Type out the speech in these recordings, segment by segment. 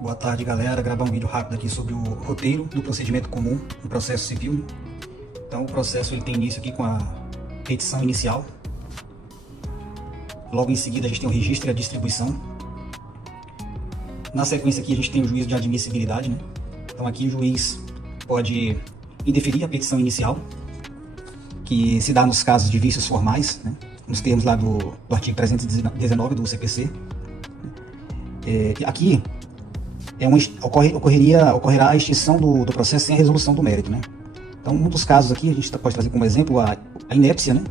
Boa tarde, galera. Gravar um vídeo rápido aqui sobre o roteiro do procedimento comum no processo civil. Então, o processo ele tem início aqui com a petição inicial. Logo em seguida, a gente tem o registro e a distribuição. Na sequência aqui, a gente tem o juízo de admissibilidade, né? Então, aqui o juiz pode indeferir a petição inicial, que se dá nos casos de vícios formais, né? Nos termos lá do artigo 319 do CPC. Aqui ocorrerá a extinção do processo sem a resolução do mérito, né? Então, um dos casos aqui, a gente pode trazer como exemplo a inépcia, né?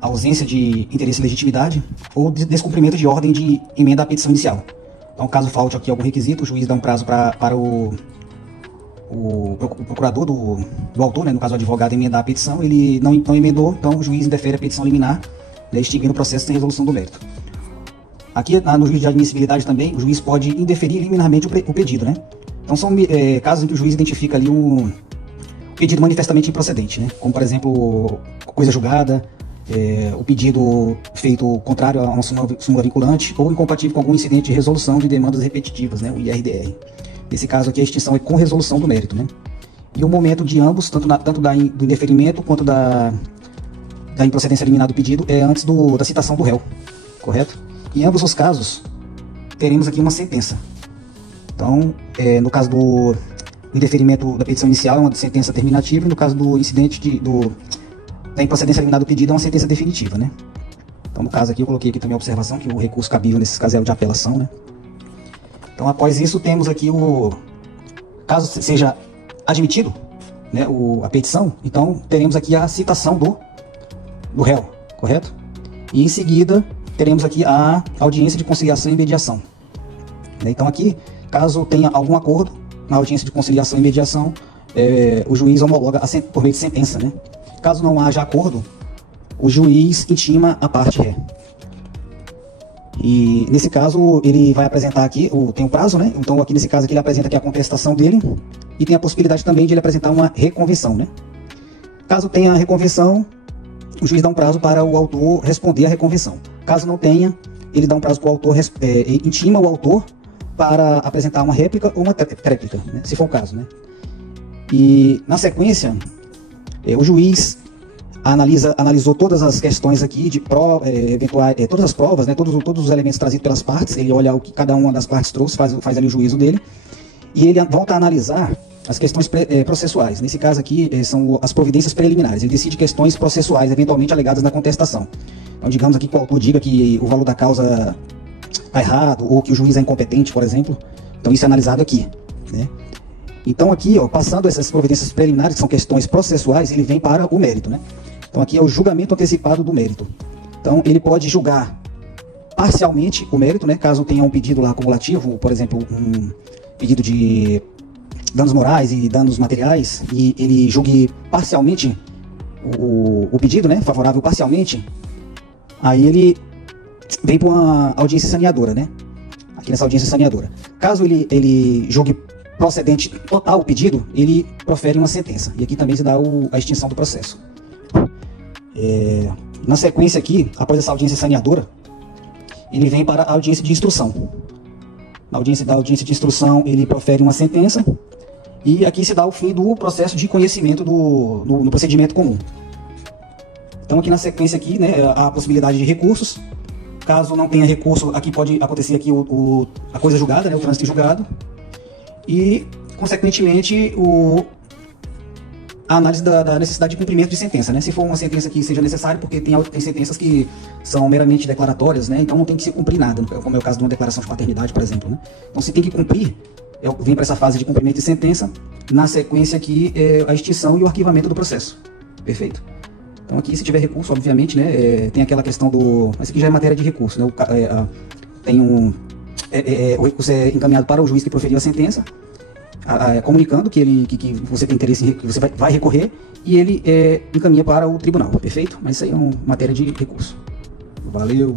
A ausência de interesse e legitimidade ou descumprimento de ordem de emenda à petição inicial. Então, caso falte aqui algum requisito, o juiz dá um prazo para o procurador do autor, né? No caso o advogado, emendar a petição, ele não emendou, então o juiz indefere a petição liminar, né? Extinguindo o processo sem resolução do mérito. Aqui, no juízo de admissibilidade também, o juiz pode indeferir liminarmente o pedido, né? Então, são casos em que o juiz identifica ali um pedido manifestamente improcedente, né? Como, por exemplo, coisa julgada, o pedido feito contrário a uma súmula vinculante ou incompatível com algum incidente de resolução de demandas repetitivas, né? O IRDR. Nesse caso aqui, a extinção é com resolução do mérito, né? E o momento de ambos, tanto do indeferimento quanto da improcedência liminar do pedido, é antes da citação do réu, correto? Em ambos os casos, teremos aqui uma sentença. Então, no caso do indeferimento da petição inicial, é uma sentença terminativa, e no caso do incidente da improcedência liminar do pedido, é uma sentença definitiva, né? Então, no caso aqui, eu coloquei aqui também a observação que o recurso cabível nesses casos é o de apelação, né? Então, após isso, temos aqui caso seja admitido, né, a petição, então teremos aqui a citação do réu, correto? E em seguida, teremos aqui a audiência de conciliação e mediação. Então aqui, caso tenha algum acordo na audiência de conciliação e mediação, o juiz homologa por meio de sentença, né? Caso não haja acordo, o juiz intima a parte ré. E nesse caso, ele vai apresentar aqui, tem um prazo, né? Então aqui nesse caso aqui, ele apresenta aqui a contestação dele e tem a possibilidade também de ele apresentar uma reconvenção, né? Caso tenha a reconvenção, o juiz dá um prazo para o autor responder à reconvenção. Caso não tenha, ele dá um prazo para o autor, intima o autor para apresentar uma réplica ou uma tréplica, né? Se for o caso, né? E na sequência, o juiz analisou todas as questões aqui de todas as provas, né? Todos os elementos trazidos pelas partes. Ele olha o que cada uma das partes trouxe, faz ali o juízo dele, e ele volta a analisar as questões processuais. Nesse caso aqui, são as providências preliminares. Ele decide questões processuais, eventualmente alegadas na contestação. Então, digamos aqui que o autor diga que o valor da causa está errado, ou que o juiz é incompetente, por exemplo. Então, isso é analisado aqui, né? Então, aqui, passando essas providências preliminares, que são questões processuais, ele vem para o mérito, né? Então, aqui é o julgamento antecipado do mérito. Então, ele pode julgar parcialmente o mérito, né? Caso tenha um pedido lá acumulativo, por exemplo, um pedido de danos morais e danos materiais, e ele julgue parcialmente o pedido, né, favorável parcialmente, aí ele vem para uma audiência saneadora, né, aqui nessa audiência saneadora. Caso ele julgue procedente total o pedido, ele profere uma sentença, e aqui também se dá a extinção do processo. Na sequência aqui, após essa audiência saneadora, ele vem para a audiência de instrução. Na audiência de instrução, ele profere uma sentença, e aqui se dá o fim do processo de conhecimento no procedimento comum. Então aqui na sequência aqui, né, há a possibilidade de recursos. Caso não tenha recurso, aqui pode acontecer aqui a coisa julgada, né, o trânsito julgado. E, consequentemente, a análise da necessidade de cumprimento de sentença, né? Se for uma sentença que seja necessária, porque tem sentenças que são meramente declaratórias, né? Então não tem que se cumprir nada, como é o caso de uma declaração de paternidade, por exemplo, né? Então se tem que cumprir, vem para essa fase de cumprimento de sentença. Na sequência aqui, a extinção e o arquivamento do processo. Perfeito? Então aqui, se tiver recurso, obviamente, né? Tem aquela questão mas aqui já é matéria de recurso, né? O recurso é encaminhado para o juiz que proferiu a sentença, comunicando que você tem interesse, que você vai recorrer, e ele encaminha para o tribunal, perfeito? Mas isso aí é uma matéria de recurso. Valeu!